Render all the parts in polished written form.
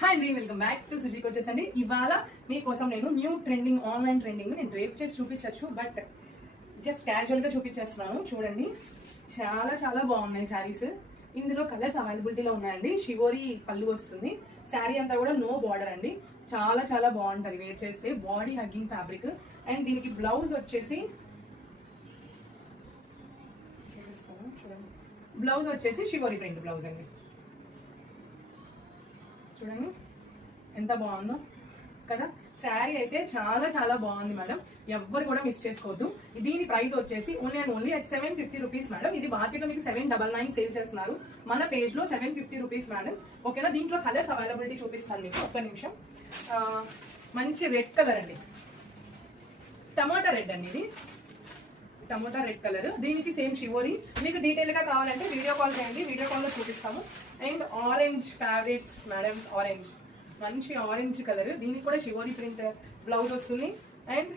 Hi అండి, welcome back to సుజీకి వచ్చేసండి. ఇవాళ మీకోసం నేను న్యూ ట్రెండింగ్ ఆన్లైన్ ట్రెండింగ్ నేను డ్రేప్ చేసి చూపించచ్చు, బట్ జస్ట్ క్యాజువల్గా చూపించేస్తున్నాను. చూడండి, చాలా చాలా బాగున్నాయి శారీస్. ఇందులో కలర్స్ అవైలబిలిటీలో ఉన్నాయండి. షివోరి పళ్ళు వస్తుంది. శారీ అంతా కూడా నో బార్డర్ అండి. చాలా చాలా బాగుంటుంది వేర్ చేస్తే. Body hugging fabric. అండ్ దీనికి బ్లౌజ్ వచ్చేసి చూపిస్తాను. చూడండి, బ్లౌజ్ వచ్చేసి షివోరి ప్రింట్ బ్లౌజ్ అండి. చూడండి ఎంత బాగుందో కదా. శారీ అయితే చాలా చాలా బాగుంది మేడం. ఎవ్వరు కూడా మిస్ చేసుకోవద్దు. దీని ప్రైస్ వచ్చేసి only and only at 750 rupees madam. ఇది మార్కెట్లో మీకు 799 సేల్ చేస్తున్నారు. మన పేజ్ లో 750 రూపీస్ మేడం. ఓకేనా. దీంట్లో కలర్స్ అవైలబిలిటీ చూపిస్తాను మీకు. ఒక్క నిమిషం. మంచి రెడ్ కలర్ అండి, టమాటా రెడ్ అండి. ఇది టమోటా రెడ్ కలర్. దీనికి సేమ్ షివోరి. మీకు డీటెయిల్ గా కావాలంటే వీడియో కాల్ చేయండి, వీడియో కాల్ లో చూపిస్తాము. And orange fabrics madam, orange, మంచి ఆరెంజ్ కలర్. దీనికి కూడా షివోరి ప్రింట్ బ్లౌజ్ వస్తుంది. అండ్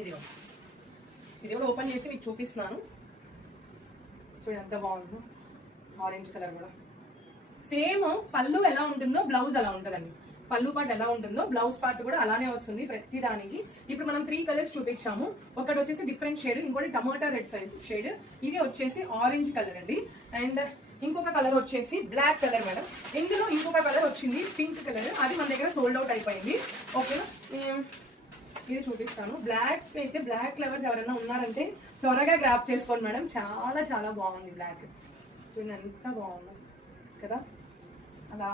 ఇది కూడా ఓపెన్ చేసి మీకు చూపిస్తున్నాను. చూడండి ఎంత బాగుందో. ఆరెంజ్ కలర్ కూడా సేమ్. పళ్ళు ఎలా ఉంటుందో బ్లౌజ్ అలా ఉంటుందండి. పళ్ళు పార్ట్ ఎలా ఉంటుందో బ్లౌజ్ పార్ట్ కూడా అలానే వస్తుంది ప్రతి దానికి. ఇప్పుడు మనం 3 కలర్స్ చూపించాము. ఒకటి వచ్చేసి డిఫరెంట్ షేడ్, ఇంకోటి టమాటా రెడ్ షేడ్, ఇది వచ్చేసి ఆరెంజ్ కలర్ అండి. అండ్ ఇంకొక కలర్ వచ్చేసి బ్లాక్ కలర్ మేడం. ఇందులో ఇంకొక కలర్ వచ్చింది పింక్ కలర్, అది మన దగ్గర సోల్డ్ అవుట్ అయిపోయింది. ఓకేనా. ఇది చూపిస్తాను. బ్లాక్ అయితే బ్లాక్ లవర్స్ ఎవరైనా ఉన్నారంటే త్వరగా గ్రాప్ చేసుకోండి మేడం. చాలా చాలా బాగుంది బ్లాక్. చూడండి ఎంత బాగుంది కదా. అలా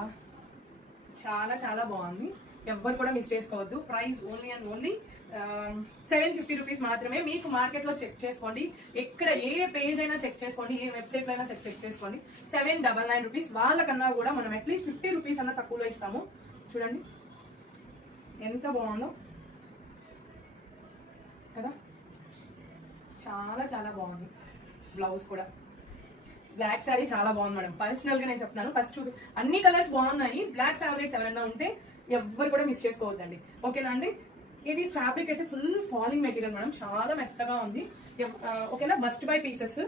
చాలా చాలా బాగుంది. ఎవ్వరు కూడా మిస్ చేసుకోవద్దు. Price only and only 750 rupees మాత్రమే. మీకు మార్కెట్లో చెక్ చేసుకోండి, ఎక్కడ ఏ పేజ్ అయినా చెక్ చేసుకోండి, ఏ వెబ్సైట్లో అయినా చెక్ చేసుకోండి. 799 రూపీస్. వాళ్ళకన్నా కూడా మనం అట్లీస్ట్ 50 రూపీస్ అన్న తక్కువలో ఇస్తాము. చూడండి ఎంత బాగుందో కదా. చాలా చాలా బాగుంది. బ్లౌజ్ కూడా బ్లాక్ శారీ చాలా బాగుంది మేడం. పర్సనల్ గా నేను చెప్తాను. ఫస్ట్ అన్ని కలర్స్ బాగున్నాయి. బ్లాక్ ఫ్యాబ్రిక్స్ ఎవరైనా ఉంటే ఎవ్వరు కూడా మిస్ చేసుకోవద్దండి. ఓకేనా అండి. ఇది ఫ్యాబ్రిక్ అయితే ఫుల్ ఫాలింగ్ మెటీరియల్ మేడం, చాలా మెత్తగా ఉంది. ఓకేనా. Must by pieces.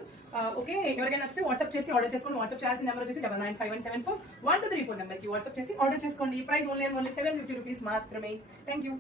ఓకే, ఎవరికైనా నచ్చితే వాట్సాప్ చేసి ఆర్డర్ చేసుకోండి. వాట్సాప్ చేయాల్సిన నెంబర్ వచ్చేసి 9951741234 నెంబర్కి వాట్సాప్ చేసి ఆర్డర్ చేసుకోండి. Price only and only 750 rupees మాత్రమే. Thank you.